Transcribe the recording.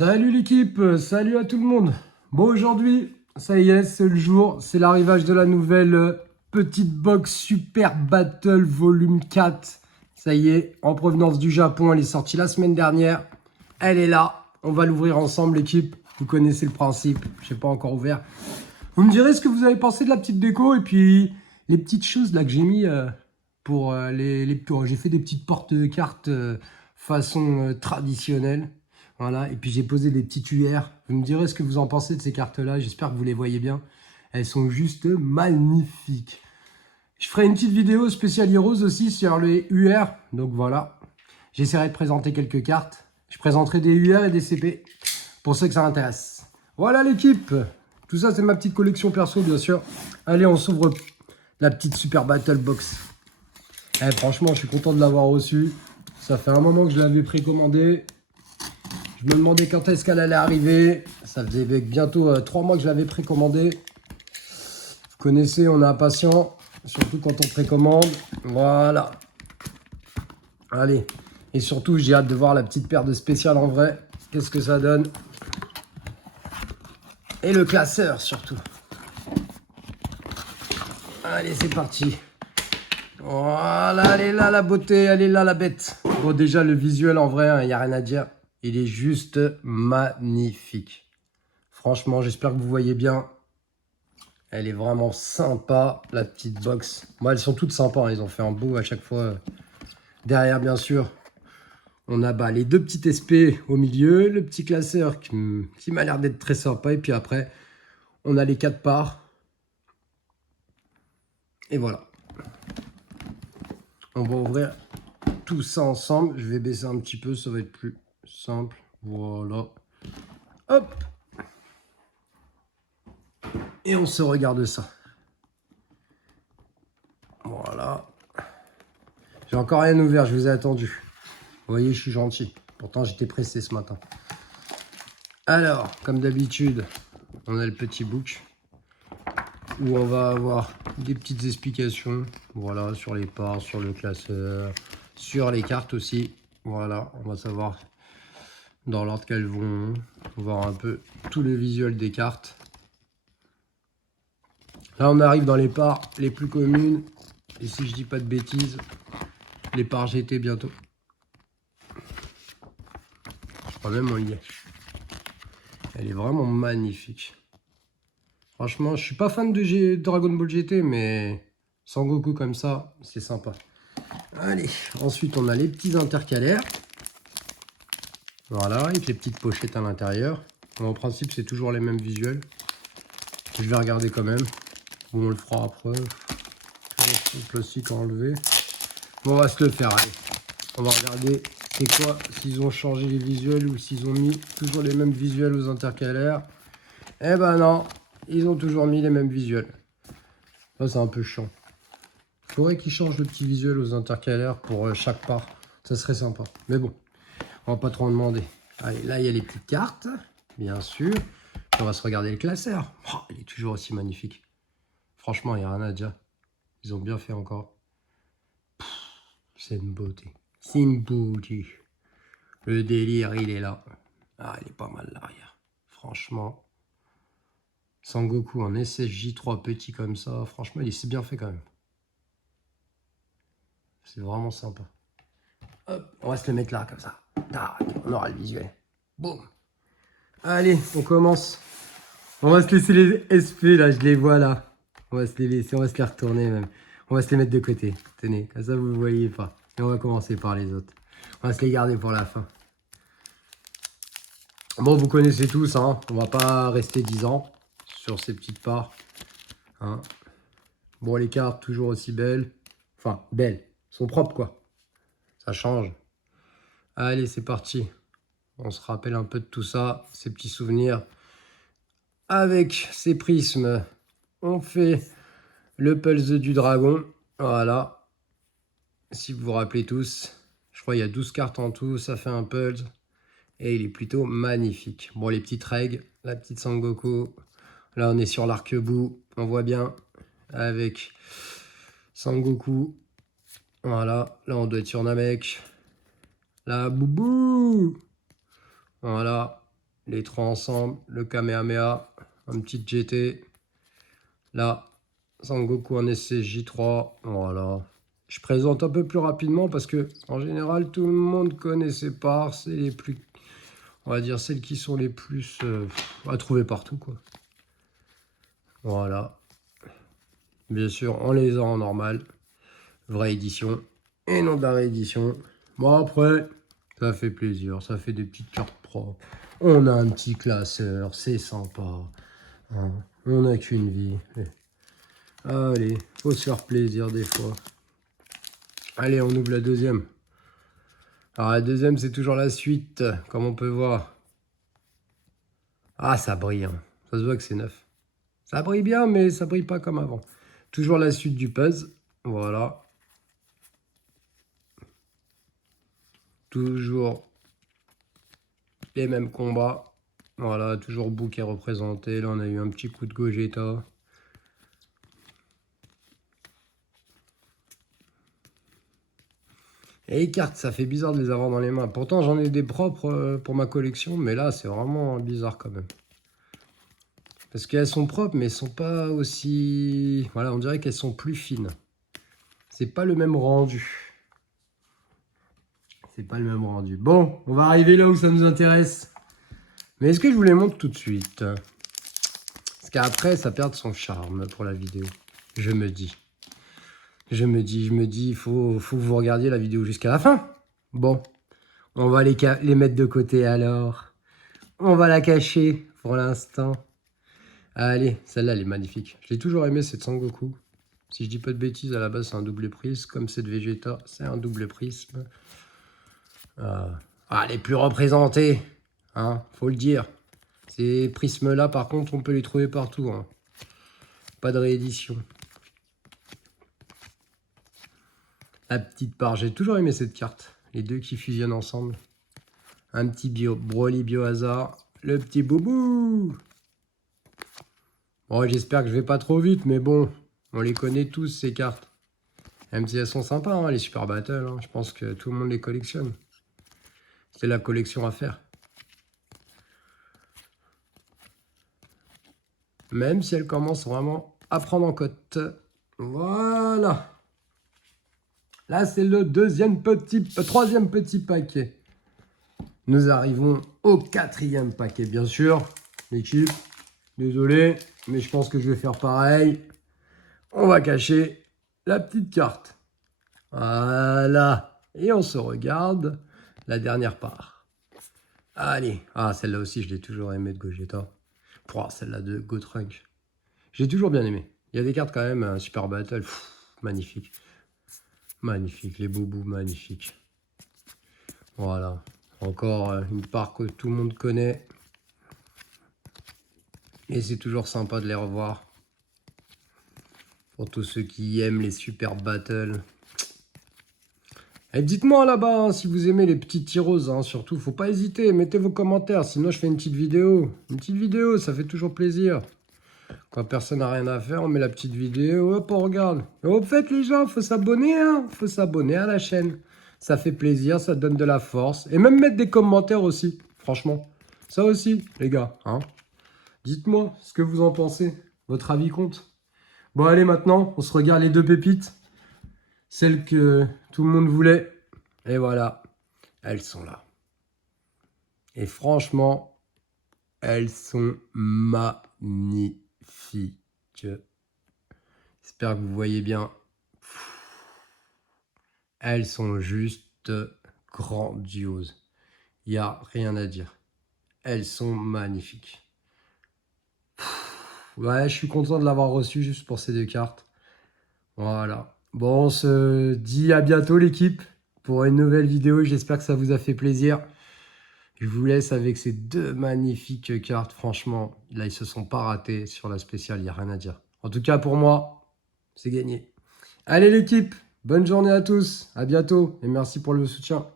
Salut l'équipe, salut à tout le monde. Bon, aujourd'hui, ça y est, c'est le jour, c'est l'arrivage de la nouvelle petite box Super Battle Volume 4. Ça y est, en provenance du Japon, elle est sortie la semaine dernière. Elle est là, on va l'ouvrir ensemble l'équipe. Vous connaissez le principe, je n'ai pas encore ouvert. Vous me direz ce que vous avez pensé de la petite déco et puis les petites choses là que j'ai mis pour les... J'ai fait des petites porte-cartes façon traditionnelle. Voilà, et puis j'ai posé des petites UR. Vous me direz ce que vous en pensez de ces cartes-là. J'espère que vous les voyez bien. Elles sont juste magnifiques. Je ferai une petite vidéo spéciale Heroes aussi sur les UR. Donc voilà, j'essaierai de présenter quelques cartes. Je présenterai des UR et des CP pour ceux que ça intéresse. Voilà l'équipe. Tout ça, c'est ma petite collection perso, bien sûr. Allez, on s'ouvre la petite Super Battle Box. Eh, franchement, je suis content de l'avoir reçue. Ça fait un moment que je l'avais précommandé. Je me demandais quand est-ce qu'elle allait arriver. Ça faisait bientôt 3 mois que je l'avais précommandé. Vous connaissez, on est impatient. Surtout quand on précommande. Voilà. Allez. Et surtout, j'ai hâte de voir la petite paire de spéciales en vrai. Qu'est-ce que ça donne? Et le classeur, surtout. Allez, c'est parti. Voilà, elle est là la beauté, elle est là la bête. Bon, déjà, le visuel en vrai, il n'y a rien à dire. Il est juste magnifique. Franchement, j'espère que vous voyez bien. Elle est vraiment sympa, la petite box. Moi, elles sont toutes sympas, hein. Ils ont fait un beau à chaque fois. Derrière, bien sûr, on a les deux petites SP au milieu, le petit classeur qui m'a l'air d'être très sympa. Et puis après, on a les 4 parts. Et voilà. On va ouvrir tout ça ensemble. Je vais baisser un petit peu, ça va être plus simple. Voilà. Hop. Et on se regarde ça. Voilà. J'ai encore rien ouvert, je vous ai attendu. Vous voyez, je suis gentil. Pourtant, j'étais pressé ce matin. Alors, comme d'habitude, on a le petit book où on va avoir des petites explications, voilà, sur les parts, sur le classeur, sur les cartes aussi. Voilà, on va savoir dans l'ordre qu'elles vont, voir un peu tout le visuel des cartes. Là, on arrive dans les parts les plus communes. Et si je dis pas de bêtises, les parts GT bientôt. Je crois même on y est. Elle est vraiment magnifique. Franchement, je suis pas fan de Dragon Ball GT, mais Sangoku comme ça, c'est sympa. Allez, ensuite on a les petits intercalaires. Voilà, avec les petites pochettes à l'intérieur. En principe, c'est toujours les mêmes visuels. Je vais regarder quand même. Bon, on le fera après. Le plastique à enlever. Bon, on va se le faire, allez. On va regarder c'est quoi, s'ils ont changé les visuels ou s'ils ont mis toujours les mêmes visuels aux intercalaires. Eh ben non, ils ont toujours mis les mêmes visuels. Ça, c'est un peu chiant. Il faudrait qu'ils changent le petit visuel aux intercalaires pour chaque part. Ça serait sympa. Mais bon, on va pas trop en demander. Allez, là, il y a les petites cartes, bien sûr. Puis on va se regarder le classeur. Oh, il est toujours aussi magnifique. Franchement, il n'y a rien à dire. Ils ont bien fait encore. C'est une beauté. C'est une beauté. Le délire, il est là. Ah, il est pas mal l'arrière. Franchement. Sangoku en SSJ 3 petits comme ça. Franchement, il s'est bien fait quand même. C'est vraiment sympa. Hop, on va se le mettre là, comme ça. Tac, on aura le visuel. Boum. Allez, on commence. On va se laisser les SP, là, je les vois, là. On va se les laisser, on va se les retourner, même. On va se les mettre de côté. Tenez, comme ça, vous ne voyez pas. Et on va commencer par les autres. On va se les garder pour la fin. Bon, vous connaissez tous, hein. On va pas rester 10 ans sur ces petites parts. Hein. Bon, les cartes, toujours aussi belles. Enfin, belles. Sont propres, quoi. Ça change. Allez, c'est parti. On se rappelle un peu de tout ça, ces petits souvenirs. Avec ces prismes, on fait le pulse du dragon. Voilà. Si vous vous rappelez tous, je crois qu'il y a 12 cartes en tout, ça fait un pulse. Et il est plutôt magnifique. Bon, les petites règles, la petite Sangoku. Là, on est sur l'arc-bout, on voit bien. Avec Sangoku. Voilà, là, on doit être sur Namek. Là, Boubou. Voilà. les trois ensemble, le Kamehameha, un petit GT. Là, Sangoku en SSJ3, voilà. Je présente un peu plus rapidement parce que en général tout le monde connaît ces parts, c'est les plus, on va dire celles qui sont les plus à trouver partout quoi. Voilà. Bien sûr, on les a en normal, vraie édition et non de la réédition. Bon après, ça fait plaisir, ça fait des petites cartes propres. On a un petit classeur, c'est sympa. Hein. On n'a qu'une vie. Allez, faut se faire plaisir des fois. Allez, on ouvre la deuxième. Alors la deuxième, c'est toujours la suite, comme on peut voir. Ah, ça brille, hein. Ça se voit que c'est neuf. Ça brille bien, mais ça brille pas comme avant. Toujours la suite du puzzle. Voilà. Toujours les mêmes combats. Voilà, toujours Boo qui est représenté. Là, on a eu un petit coup de Gogeta. Et les cartes, ça fait bizarre de les avoir dans les mains. Pourtant, j'en ai des propres pour ma collection, mais là, c'est vraiment bizarre quand même. Parce qu'elles sont propres, mais elles sont pas aussi... Voilà, on dirait qu'elles sont plus fines. C'est pas le même rendu. C'est pas le même rendu. Bon, on va arriver là où ça nous intéresse. Mais est-ce que je vous les montre tout de suite? Parce qu'après, ça perd son charme pour la vidéo. Je me dis, il faut que vous regardiez la vidéo jusqu'à la fin. Bon, on va les mettre de côté alors. On va la cacher pour l'instant. Allez, celle-là, elle est magnifique. J'ai toujours aimé cette Sangoku. Si je dis pas de bêtises, à la base, c'est un double prisme. Comme cette Vegeta, c'est un double prisme. Les plus représentés, hein, faut le dire. Ces prismes-là, par contre, on peut les trouver partout. Hein. Pas de réédition. La petite part, j'ai toujours aimé cette carte. Les deux qui fusionnent ensemble. Un petit Broly Biohazard. Le petit Boubou. Bon, j'espère que je vais pas trop vite, mais bon, on les connaît tous, ces cartes. Même si elles sont sympas, hein, les Super Battle. Hein. Je pense que tout le monde les collectionne. C'est la collection à faire. Même si elle commence vraiment à prendre en cote. Voilà. Là, c'est le troisième petit paquet. Nous arrivons au quatrième paquet, bien sûr. L'équipe, désolé, mais je pense que je vais faire pareil. On va cacher la petite carte. Voilà. Et on se regarde la dernière part. Allez. Ah, celle-là aussi, je l'ai toujours aimé de Gogeta. Celle-là de Gotrunk. J'ai toujours bien aimé. Il y a des cartes quand même, Super Battle. Pff, magnifique. Magnifique, les boubous, magnifiques. Voilà. Encore une part que tout le monde connaît. Et c'est toujours sympa de les revoir. Pour tous ceux qui aiment les Super Battles. Et dites-moi là-bas hein, si vous aimez les petites tireuses. Hein, surtout, faut pas hésiter. Mettez vos commentaires. Sinon, je fais une petite vidéo. Une petite vidéo, ça fait toujours plaisir. Quand personne n'a rien à faire, on met la petite vidéo. Hop, on regarde. Et au fait, les gens, faut s'abonner. Hein, faut s'abonner à la chaîne. Ça fait plaisir, ça donne de la force. Et même mettre des commentaires aussi. Franchement. Ça aussi, les gars. Hein. Dites-moi ce que vous en pensez. Votre avis compte. Bon, allez, maintenant, on se regarde les deux pépites. Celles que tout le monde voulait. Et voilà, elles sont là. Et franchement, elles sont magnifiques. J'espère que vous voyez bien. Elles sont juste grandioses. Il n'y a rien à dire. Elles sont magnifiques. Ouais, je suis content de l'avoir reçu juste pour ces deux cartes. Voilà. Bon, on se dit à bientôt l'équipe pour une nouvelle vidéo. J'espère que ça vous a fait plaisir. Je vous laisse avec ces deux magnifiques cartes. Franchement, là, ils se sont pas ratés sur la spéciale. Il n'y a rien à dire. En tout cas, pour moi, c'est gagné. Allez l'équipe, bonne journée à tous. À bientôt et merci pour le soutien.